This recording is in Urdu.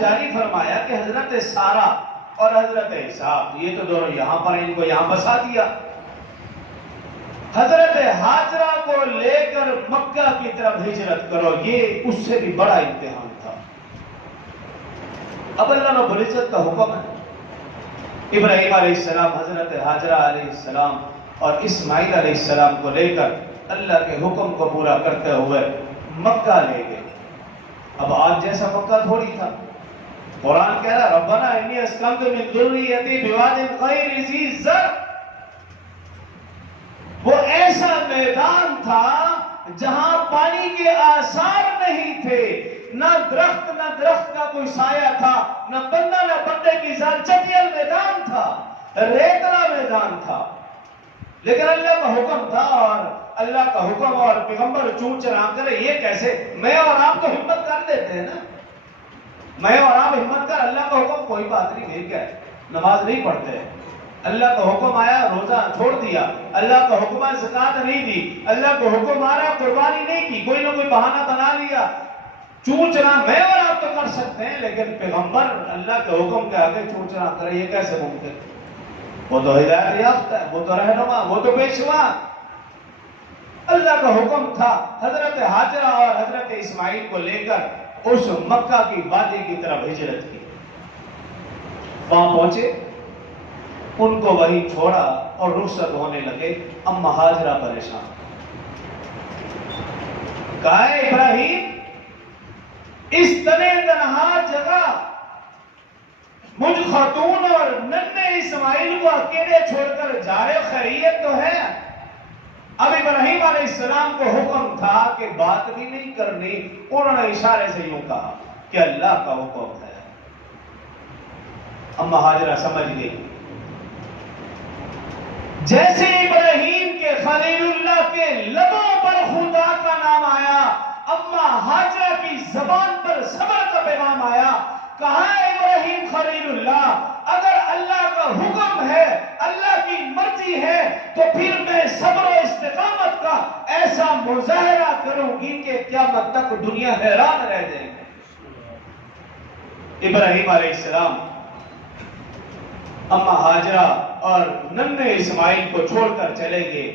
جاری فرمایا کہ حضرت سارا اور حضرت اسحاق یہ تو دونوں یہاں پر ان کو یہاں بسا دیا، حضرت ہاجرہ کو لے کر مکہ کی طرف ہجرت کرو، یہ اس سے بھی بڑا امتحان تھا۔ اب اللہ رب العزت کا حکم ہے، ابراہیم علیہ السلام حضرت ہاجرہ علیہ السلام اور اسماعیل علیہ السلام کو لے کر اللہ کے حکم کو پورا کرتے ہوئے مکہ لے گئے۔ اب آج جیسا مکہ تھوڑی تھا، قرآن کہہ رہا ربنا انی اسکنت من ذریتی بواد غیر ذی زرع، وہ ایسا میدان تھا جہاں پانی کے آثار نہیں تھے، نہ درخت کا کوئی سایہ تھا، نہ بندہ نہ بندے کی ذات، چٹیل میدان تھا، ریتلا میدان تھا، لیکن اللہ کا حکم تھا، اور اللہ کا حکم اور پیغمبر چون چرا کرے یہ کیسے؟ میں اور آپ تو ہمت کر دیتے ہیں نا، میں اور آپ ہمت کر، اللہ کا حکم کوئی بات نہیں، ٹھیک ہے نماز نہیں پڑھتے، اللہ کا حکم آیا روزہ چھوڑ دیا، اللہ کا حکم آیا زکوٰۃ نہیں دی، اللہ کا حکم آ رہا قربانی نہیں کی، کوئی نہ کوئی بہانہ بنا لیا، چون چرا میں اور آپ تو کر سکتے ہیں، لیکن پیغمبر اللہ کے حکم کے آگے چون چرا کرے یہ کیسے ممکن؟ وہ تو ہدایت یافتہ ہے، وہ تو رہنما، وہ تو پیشوا۔ اللہ کا حکم تھا حضرت ہاجرہ اور حضرت اسماعیل کو لے کر اس مکہ کی وادی کی طرف ہجرت کی، وہاں پہنچے، ان کو وہیں چھوڑا اور رخصت ہونے لگے۔ اما ہاجرہ پریشان، کہا ہے ابراہیم اس تنہا جگہ مجھ خاتون اور ننھے اسماعیل کو اکیلے چھوڑ کر جا رہے، خیریت تو ہے؟ اب ابراہیم علیہ السلام کو حکم تھا کہ بات بھی نہیں کرنی، انہوں نے اشارے سے یوں کہا کہ اللہ کا حکم ہے۔ اما ہاجرہ سمجھ گئی، جیسے ابراہیم کے خلیل اللہ کے لبوں پر خدا کا نام آیا، اما ہاجرہ کی زبان پر صبر کا پیغام آیا، کہا ابراہیم خلیل اللہ اگر اللہ کا حکم ہے، اللہ کی مرضی ہے، تو پھر میں صبر و استقامت کا ایسا مظاہرہ کروں گی کہ قیامت تک دنیا حیران رہ جائے گی۔ ابراہیم علیہ السلام اما ہاجرہ اور ننھے اسماعیل کو چھوڑ کر چلے گئے،